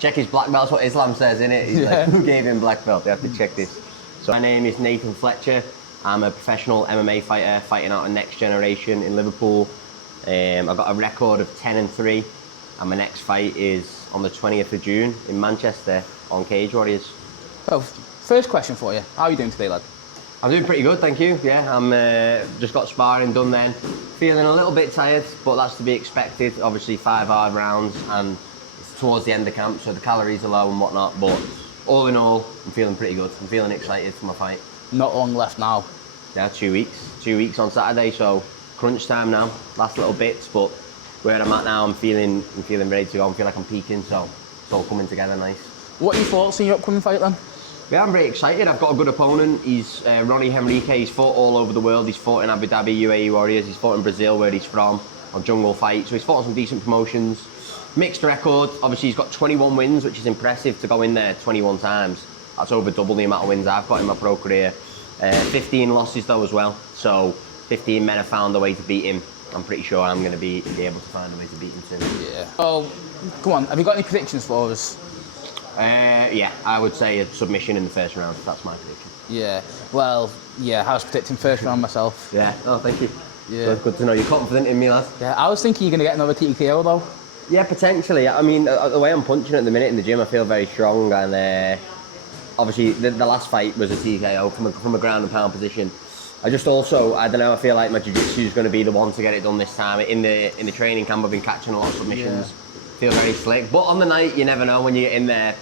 Check his black belt, that's what Islam says, innit? He's like, who gave him black belt? You have to check this. So my name is Nathan Fletcher. I'm a professional MMA fighter, fighting out of Next Generation in Liverpool. I've got a record of 10-3, and my next fight is on the 20th of June in Manchester on Cage Warriors. So, first question for you. How are you doing today, lad? I'm doing pretty good, thank you. Yeah, I'm just got sparring done then. Feeling a little bit tired, but that's to be expected. Obviously 5 hard rounds and it's towards the end of camp, so the calories are low and whatnot, but all in all, I'm feeling pretty good. I'm feeling excited for my fight. Not long left now. Yeah, 2 weeks. 2 weeks on Saturday, so crunch time now. Last little bits, but where I'm at now, I'm feeling ready to go. I feel like I'm peaking, so it's all coming together nice. What are your thoughts on your upcoming fight then? Yeah, I'm very excited. I've got a good opponent. He's Ronnie Henrique. He's fought all over the world. He's fought in Abu Dhabi, UAE Warriors. He's fought in Brazil, where he's from, on Jungle Fight. So he's fought on some decent promotions. Mixed record. Obviously, he's got 21 wins, which is impressive to go in there 21 times. That's over double the amount of wins I've got in my pro career. 15 losses though as well. So 15 men have found a way to beat him. I'm pretty sure I'm going to be able to find a way to beat him too. Yeah. Oh, come on. Have you got any predictions for us? Yeah, I would say a submission in the first round. That's my prediction. Yeah. Well, yeah, I was predicting first round myself. Yeah. Oh, thank you. Yeah. Good to know you're confident in me, lad. Yeah, I was thinking you're going to get another TKO though. Yeah, potentially. I mean, the way I'm punching at the minute in the gym, I feel very strong, and obviously the last fight was a TKO from a ground and pound position. I don't know, I feel like my jiu-jitsu is going to be the one to get it done this time. In the training camp, I've been catching a lot of submissions. Yeah. Feel very slick, but on the night, you never know when you get in there.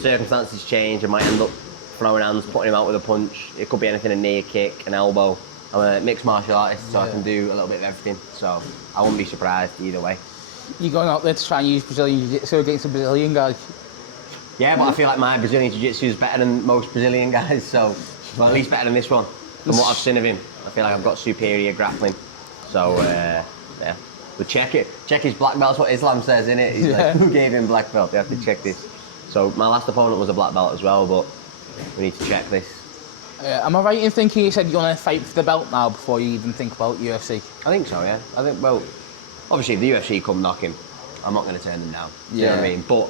Circumstances change. I might end up throwing hands, putting him out with a punch. It could be anything, a knee, a kick, an elbow. I'm a mixed martial artist, so I can do a little bit of everything. So I wouldn't be surprised either way. You're going out there to try and use Brazilian jiu-jitsu against the Brazilian guys? Yeah, but I feel like my Brazilian jiu-jitsu is better than most Brazilian guys, so well, at least better than this one. From what I've seen of him, I feel like I've got superior grappling. So yeah, but check his black belt. That's what Islam says, innit? He's like, who gave him black belt? You have to check this. So my last opponent was a black belt as well, but we need to check this. Am I right in thinking you said you're going to fight for the belt now before you even think about UFC? I think so, yeah. I think, well, obviously if the UFC come knocking, I'm not going to turn them down. Yeah. You know what I mean? But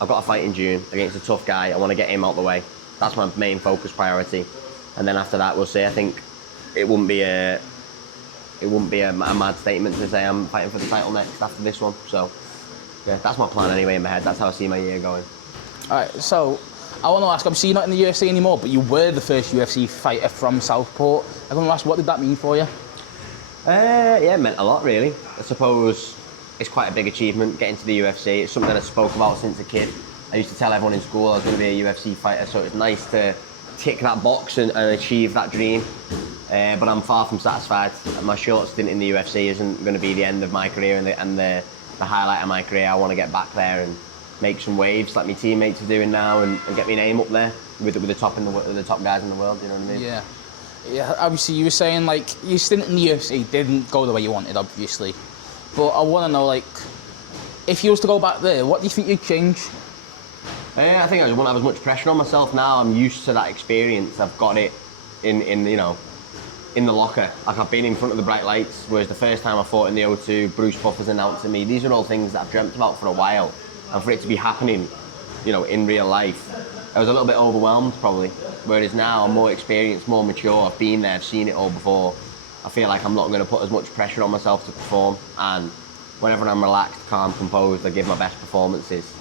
I've got a fight in June against a tough guy. I want to get him out the way. That's my main focus priority. And then after that, we'll see. I think it wouldn't be a mad statement to say I'm fighting for the title next after this one. So yeah, that's my plan anyway in my head. That's how I see my year going. All right, so I want to ask, obviously you're not in the UFC anymore, but you were the first UFC fighter from Southport. I want to ask, what did that mean for you? Yeah, it meant a lot really. I suppose it's quite a big achievement getting to the UFC. It's something that I spoke about since a kid. I used to tell everyone in school I was going to be a UFC fighter, so it's nice to tick that box and achieve that dream. But I'm far from satisfied. My short stint in the UFC isn't going to be the end of my career and the highlight of my career. I want to get back there and make some waves like my teammates are doing now and get my name up there with the top guys in the world. You know what I mean? Yeah. Yeah. Obviously, you were saying like your stint in the UFC didn't go the way you wanted, obviously. But I want to know, like, if you was to go back there, what do you think you'd change? I think I wouldn't have as much pressure on myself now. I'm used to that experience. I've got it in the locker. Like, I've been in front of the bright lights, whereas the first time I fought in the O2, Bruce Buffer's announcing me. These are all things that I've dreamt about for a while. And for it to be happening, in real life, I was a little bit overwhelmed probably. Whereas now I'm more experienced, more mature. I've been there, I've seen it all before. I feel like I'm not going to put as much pressure on myself to perform. And whenever I'm relaxed, calm, composed, I give my best performances.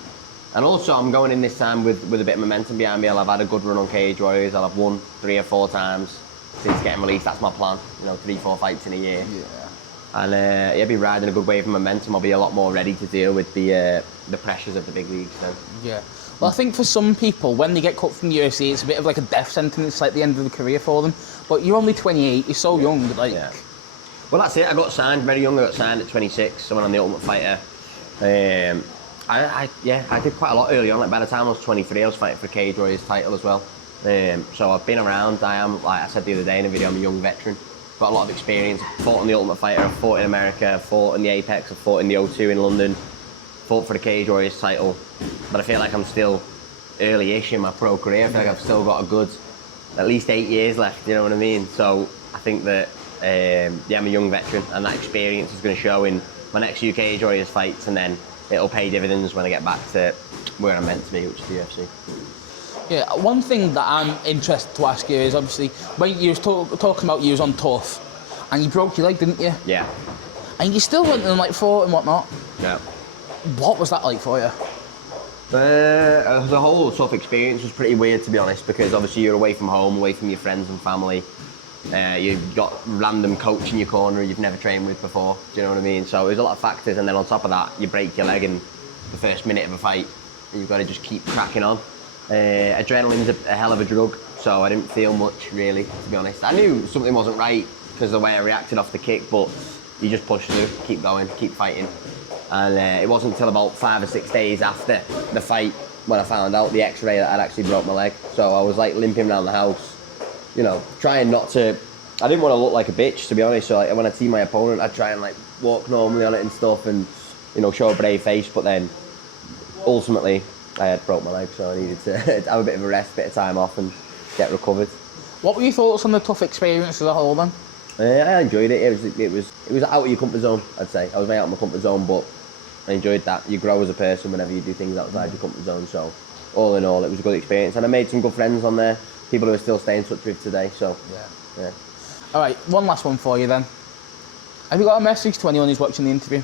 And also, I'm going in this time with a bit of momentum behind me. I'll have had a good run on Cage Warriors. I'll have won 3 or 4 times since getting released. That's my plan. 3-4 fights in a year. Yeah. And yeah, be riding a good wave of momentum. I'll be a lot more ready to deal with the pressures of the big leagues then. Yeah. Well, I think for some people, when they get cut from the UFC, it's a bit of like a death sentence, like the end of the career for them. But you're only 28. You're so young. Like. Yeah. Well, that's it. I got signed very young. I got signed at 26. I went on the Ultimate Fighter. I did quite a lot early on. Like by the time I was 23, I was fighting for Cage Warriors title as well. So I've been around. I am, like I said the other day in a video, I'm a young veteran. Got a lot of experience. I've fought on the Ultimate Fighter. I've fought in America. I've fought in the Apex. I've fought in the O2 in London. Fought for the Cage Warriors title. But I feel like I'm still early-ish in my pro career. I feel like I've still got a good, at least 8 years left. You know what I mean? So I think that I'm a young veteran, and that experience is going to show in my next UK Cage Warriors fights, and then it'll pay dividends when I get back to where I'm meant to be, which is the UFC. Yeah, one thing that I'm interested to ask you is obviously when you was talking about you was on tough, and you broke your leg, didn't you? Yeah. And you still went and like fought and whatnot. Yeah. What was that like for you? The whole tough experience was pretty weird, to be honest, because obviously you're away from home, away from your friends and family. You've got random coach in your corner you've never trained with before. Do you know what I mean? So there's a lot of factors, and then on top of that, you break your leg in the first minute of a fight, and you've got to just keep cracking on. Adrenaline's a hell of a drug, so I didn't feel much really, to be honest. I knew something wasn't right because of the way I reacted off the kick, but you just push through, keep going, keep fighting. And it wasn't until about 5 or 6 days after the fight when I found out the x-ray that I'd actually broke my leg. So I was like limping around the house, you know, trying not to, I didn't want to look like a bitch, to be honest. So like when I see my opponent, I'd try and like walk normally on it and stuff and, you know, show a brave face. But then ultimately I had broke my leg, so I needed to have a bit of a rest, bit of time off and get recovered. What were your thoughts on the tough experience as a whole then? I enjoyed it. It was out of your comfort zone, I'd say. I was very out of my comfort zone, but I enjoyed that. You grow as a person whenever you do things outside your comfort zone. So all in all, it was a good experience, and I made some good friends on there. People who I still stay in touch with today. So yeah. All right, one last one for you then. Have you got a message to anyone who's watching the interview?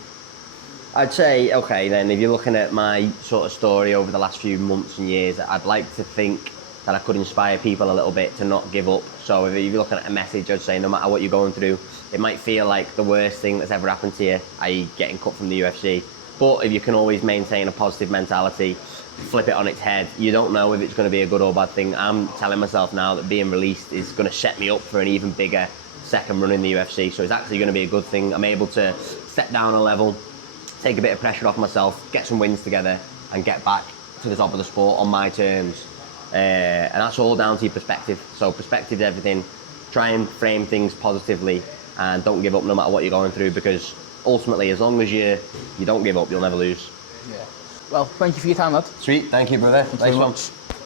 I'd say, okay, then if you're looking at my sort of story over the last few months and years, I'd like to think that I could inspire people a little bit to not give up. So if you're looking at a message, I'd say no matter what you're going through, it might feel like the worst thing that's ever happened to you, i.e. getting cut from the UFC. But if you can always maintain a positive mentality, flip it on its head, you don't know if it's going to be a good or bad thing. I'm telling myself now that being released is going to set me up for an even bigger second run in the UFC. So it's actually going to be a good thing. I'm able to step down a level, take a bit of pressure off myself, get some wins together and get back to the top of the sport on my terms. And that's all down to your perspective. So perspective is everything. Try and frame things positively and don't give up no matter what you're going through, because ultimately, as long as you don't give up, you'll never lose. Yeah. Well, thank you for your time, lad. Sweet, thank you, brother. Thank you very much.